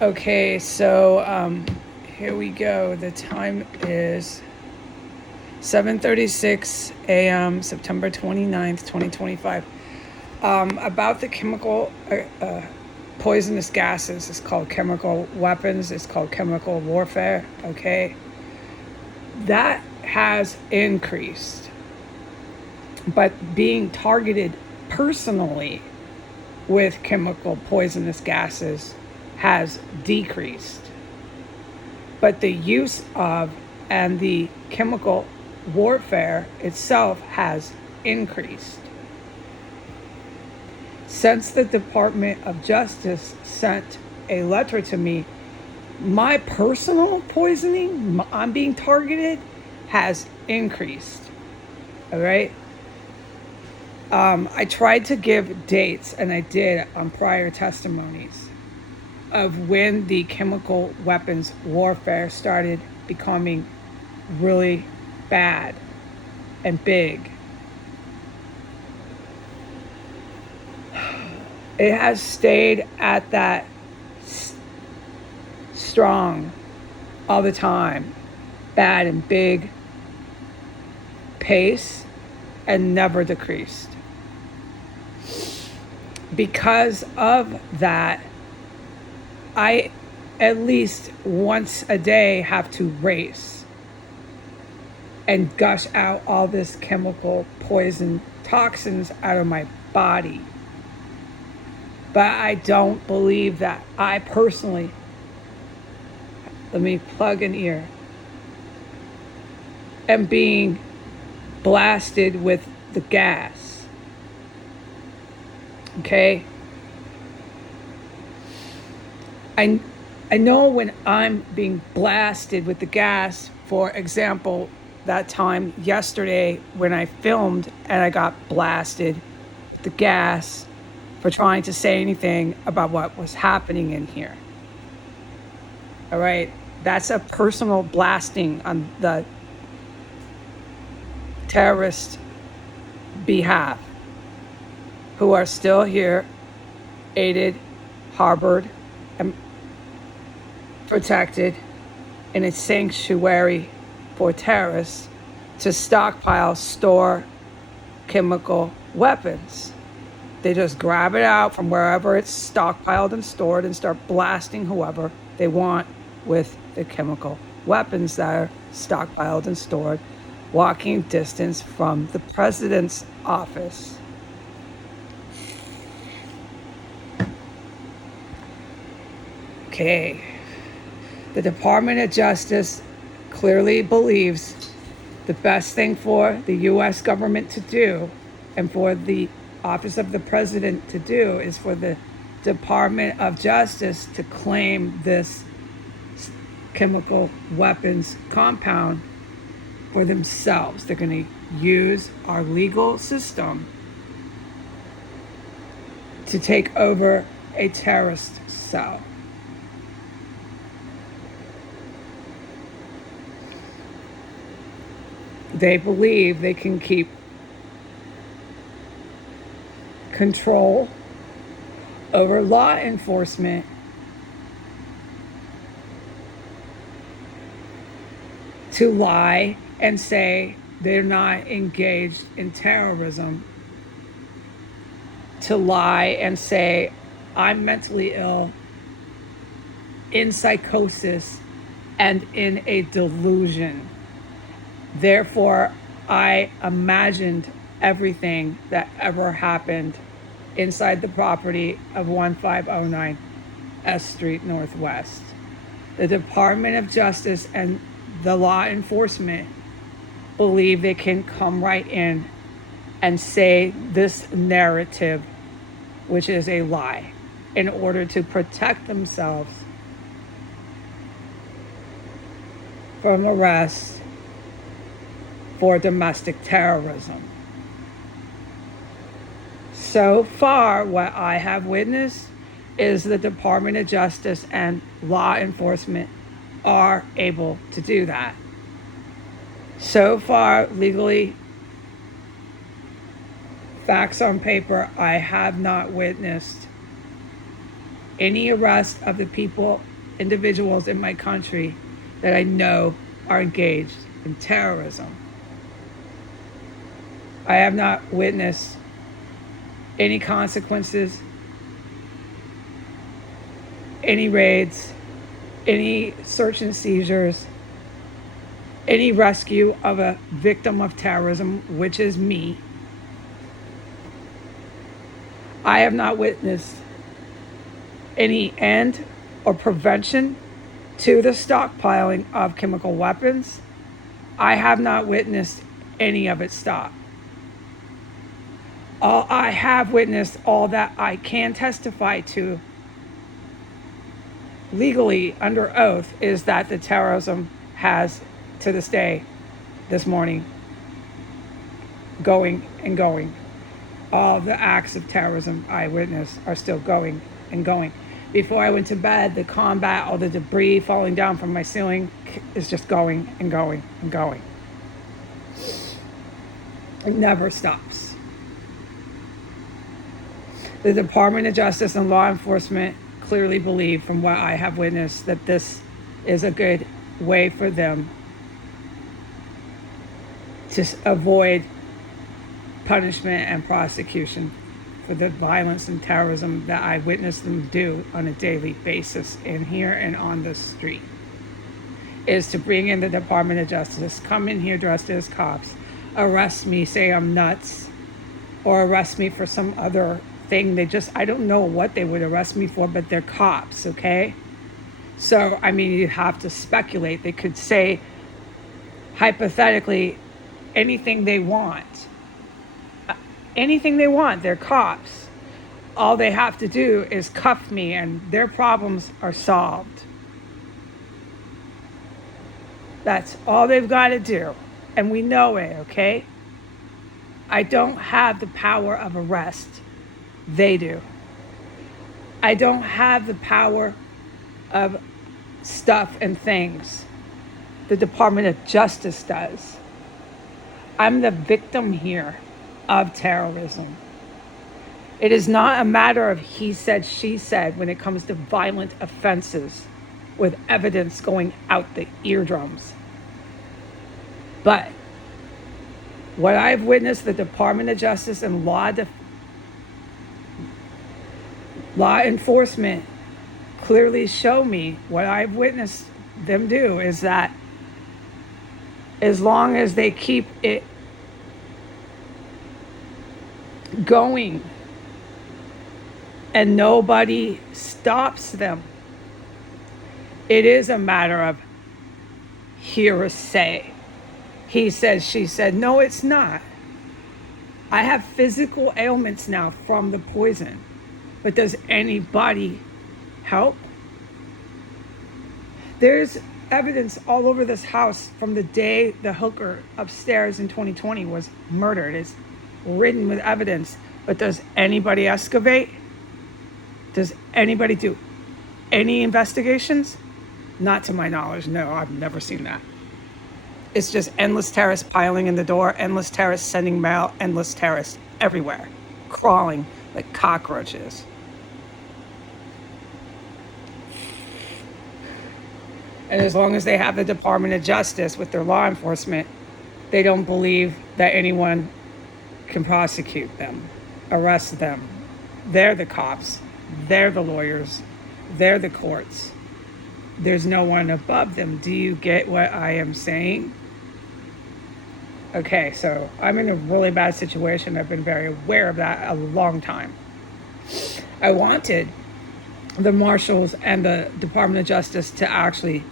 Okay, so here we go. The time is 7:36 a.m., September 29th, 2025. About the chemical poisonous gases, it's called chemical weapons, it's called chemical warfare, okay? That has increased, but being targeted personally with chemical poisonous gases has decreased. But the use of and the chemical warfare itself has increased. Since the Department of Justice sent a letter to me, my personal poisoning, I'm being targeted, has increased. All right. I tried to give dates, and I did on prior testimonies, of when the chemical weapons warfare started becoming really bad and big. It has stayed at that strong all the time, bad and big pace, and never decreased. Because of that, I at least once a day have to race and gush out all this chemical poison toxins out of my body. But I don't believe that I personally, let me plug an ear, am being blasted with the gas. Okay? I know when I'm being blasted with the gas, for example, that time yesterday when I filmed and I got blasted with the gas for trying to say anything about what was happening in here. All right? That's a personal blasting on the terrorist behalf who are still here, aided, harbored, and protected in a sanctuary for terrorists to stockpile, store chemical weapons. They just grab it out from wherever it's stockpiled and stored and start blasting whoever they want with the chemical weapons that are stockpiled and stored, walking distance from the president's office. Okay. The Department of Justice clearly believes the best thing for the U.S. government to do and for the office of the president to do is for the Department of Justice to claim this chemical weapons compound for themselves. They're going to use our legal system to take over a terrorist cell. They believe they can keep control over law enforcement to lie and say they're not engaged in terrorism, to lie and say I'm mentally ill, in psychosis, and in a delusion. Therefore, I imagined everything that ever happened inside the property of 1509 S Street Northwest. The Department of Justice and the law enforcement believe they can come right in and say this narrative, which is a lie, in order to protect themselves from arrest for domestic terrorism. So far, what I have witnessed is the Department of Justice and law enforcement are able to do that. So far, legally, facts on paper, I have not witnessed any arrest of the people individuals in my country that I know are engaged in terrorism. I have not witnessed any consequences, any raids, any search and seizures, any rescue of a victim of terrorism, which is me. I have not witnessed any end or prevention to the stockpiling of chemical weapons. I have not witnessed any of it stop. All I have witnessed, all that I can testify to legally under oath, is that the terrorism has, to this day, this morning, going and going. All the acts of terrorism I witnessed are still going and going. Before I went to bed, the combat, all the debris falling down from my ceiling is just going and going and going. It never stops. The Department of Justice and law enforcement clearly believe, from what I have witnessed, that this is a good way for them to avoid punishment and prosecution for the violence and terrorism that I witness them do on a daily basis in here and on the street, is to bring in the Department of Justice, come in here dressed as cops, arrest me, say I'm nuts, or arrest me for some other thing. I don't know what they would arrest me for, but they're cops, okay? So, I mean, you have to speculate. They could say, hypothetically, anything they want. Anything they want. They're cops. All they have to do is cuff me and their problems are solved. That's all they've got to do. And we know it, okay? I don't have the power of arrest. They do. I don't have the power of stuff and things. The Department of Justice does. I'm the victim here of terrorism. It is not a matter of he said, she said when it comes to violent offenses with evidence going out the eardrums. But what I've witnessed the Department of Justice and law enforcement clearly show me, what I've witnessed them do is that as long as they keep it going and nobody stops them, it is a matter of hearsay. He said, she said. No, it's not. I have physical ailments now from the poison. But does anybody help? There's evidence all over this house from the day the hooker upstairs in 2020 was murdered. It's ridden with evidence. But does anybody excavate? Does anybody do any investigations? Not to my knowledge. No, I've never seen that. It's just endless terrorists piling in the door, endless terrorists sending mail, endless terrorists everywhere, crawling like cockroaches. And as long as they have the Department of Justice with their law enforcement, they don't believe that anyone can prosecute them, arrest them. They're the cops. They're the lawyers. They're the courts. There's no one above them. Do you get what I am saying? Okay, so I'm in a really bad situation. I've been very aware of that a long time. I wanted the marshals and the Department of Justice to actually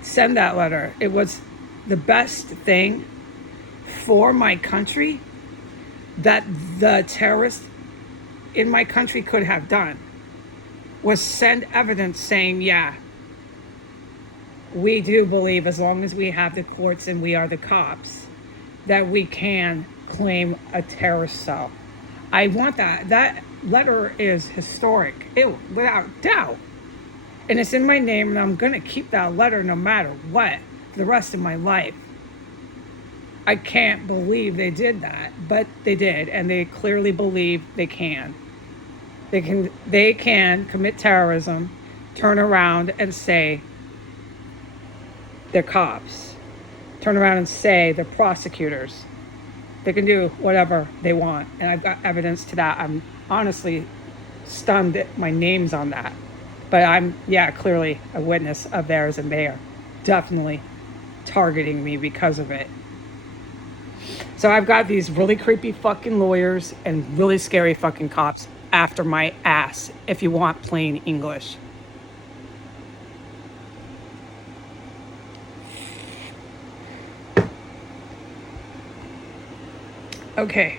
send that letter. It was the best thing for my country that the terrorists in my country could have done, was send evidence saying, yeah, we do believe, as long as we have the courts and we are the cops, that we can claim a terrorist cell. I want that. That letter is historic, without doubt. And it's in my name, and I'm going to keep that letter no matter what for the rest of my life. I can't believe they did that, but they did, and they clearly believe they can. They can commit terrorism, turn around and say they're cops, turn around and say they're prosecutors. They can do whatever they want. And I've got evidence to that. I'm honestly stunned that my name's on that. But I'm, yeah, clearly a witness of theirs, and they are definitely targeting me because of it. So I've got these really creepy fucking lawyers and really scary fucking cops after my ass, if you want plain English. Okay.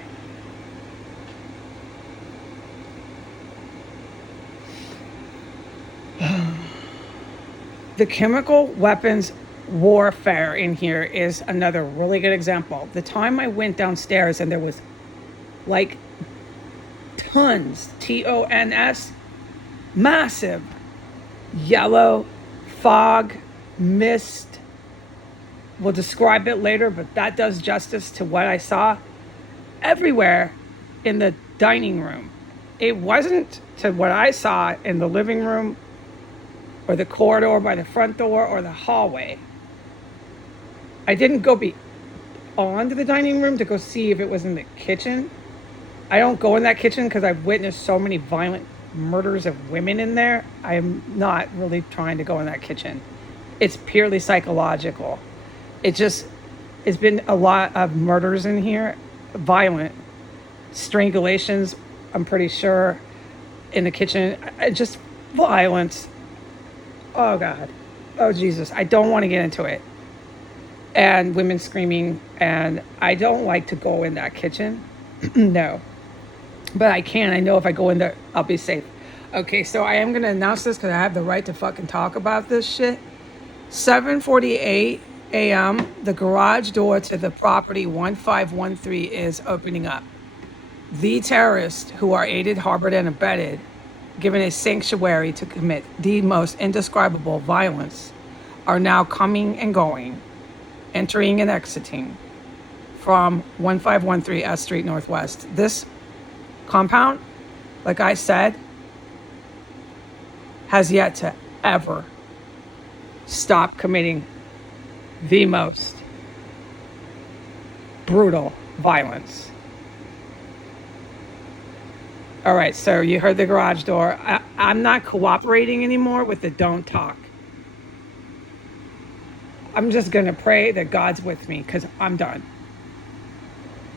The chemical weapons warfare in here is another really good example. The time I went downstairs and there was like tons, TONS, massive yellow fog, mist. We'll describe it later, but that does justice to what I saw everywhere in the dining room. It wasn't to what I saw in the living room or the corridor by the front door or the hallway. I didn't go beyond the dining room to go see if it was in the kitchen. I don't go in that kitchen because I've witnessed so many violent murders of women in there. I'm not really trying to go in that kitchen. It's purely psychological. It's been a lot of murders in here, violent strangulations, I'm pretty sure, in the kitchen. Just violence. Oh God. Oh Jesus. I don't want to get into it. And women screaming, and I don't like to go in that kitchen. No. But I can. I know if I go in there, I'll be safe. Okay, so I am going to announce this because I have the right to fucking talk about this shit. 7:48 a.m., the garage door to the property 1513 is opening up. The terrorists who are aided, harbored, and abetted, given a sanctuary to commit the most indescribable violence, are now coming and going, entering and exiting from 1513 S Street Northwest. This compound, like I said, has yet to ever stop committing the most brutal violence. All right, so you heard the garage door. I'm not cooperating anymore with the don't talk. I'm just going to pray that God's with me because I'm done.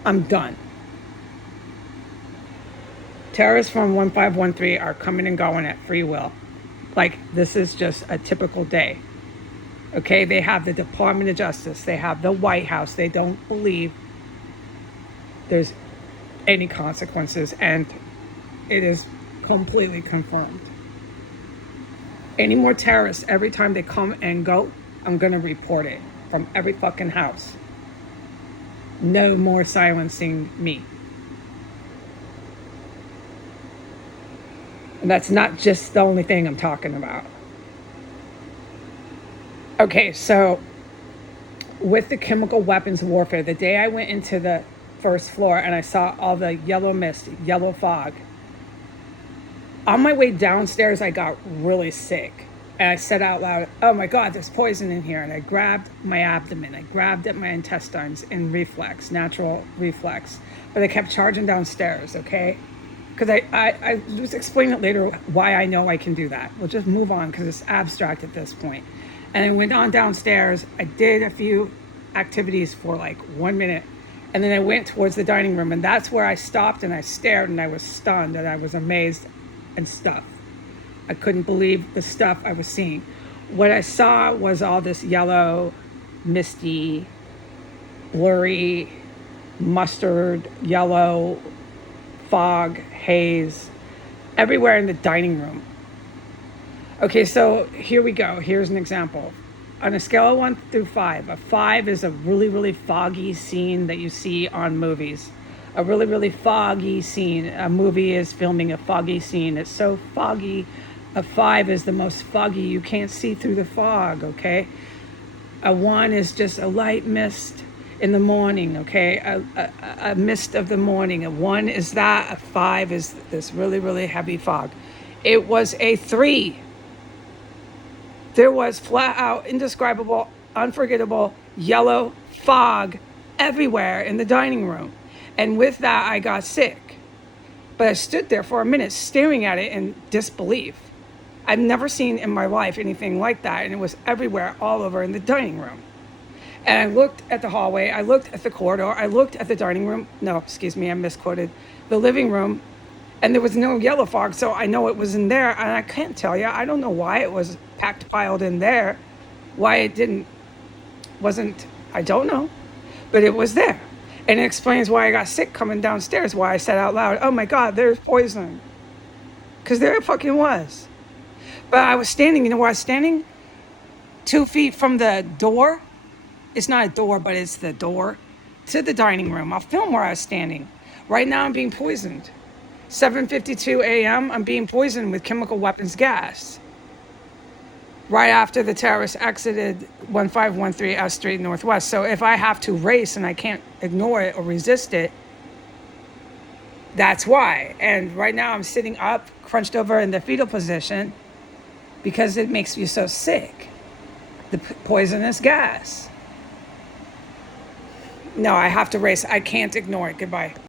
I'm done. Terrorists from 1513 are coming and going at free will. Like, this is just a typical day. Okay, they have the Department of Justice. They have the White House. They don't believe there's any consequences, and it is completely confirmed. Any more terrorists, every time they come and go, I'm going to report it from every fucking house. No more silencing me. And that's not just the only thing I'm talking about. Okay, so with the chemical weapons warfare, the day I went into the first floor and I saw all the yellow mist, yellow fog, on my way downstairs, I got really sick. And I said out loud, oh my God, there's poison in here. And I grabbed my abdomen. I grabbed at my intestines in reflex, natural reflex. But I kept charging downstairs, okay? Because I was explaining it later why I know I can do that. We'll just move on because it's abstract at this point. And I went on downstairs. I did a few activities for like 1 minute. And then I went towards the dining room. And that's where I stopped and I stared and I was stunned and I was amazed and stuff. I couldn't believe the stuff I was seeing. What I saw was all this yellow, misty, blurry, mustard, yellow, fog, haze, everywhere in the dining room. Okay, so here we go. Here's an example. On a scale of 1 through 5, a 5 is a really, really foggy scene that you see on movies. A really, really foggy scene. A movie is filming a foggy scene. It's so foggy. A 5 is the most foggy. You can't see through the fog, okay? A 1 is just a light mist in the morning, okay? A mist of the morning. A 1 is that. A 5 is this really, really heavy fog. It was a 3. There was flat out, indescribable, unforgettable yellow fog everywhere in the dining room. And with that, I got sick. But I stood there for a minute staring at it in disbelief. I've never seen in my life anything like that. And it was everywhere, all over in the dining room. And I looked at the hallway, I looked at the corridor, I looked at the dining room. No, excuse me, I misquoted. The living room. And there was no yellow fog, so I know it was in there. And I can't tell you, I don't know why it was packed, piled in there. Why it wasn't, I don't know. But it was there. And it explains why I got sick coming downstairs, why I said out loud, oh my God, there's poison. Because there it fucking was. But I was standing, you know where I was standing? 2 feet from the door. It's not a door, but it's the door to the dining room. I'll film where I was standing. Right now I'm being poisoned. 7:52 a.m. I'm being poisoned with chemical weapons gas. Right after the terrorists exited 1513 S Street Northwest. So if I have to race and I can't ignore it or resist it, that's why. And right now I'm sitting up, crunched over in the fetal position because it makes me so sick. The poisonous gas. No, I have to race. I can't ignore it. Goodbye.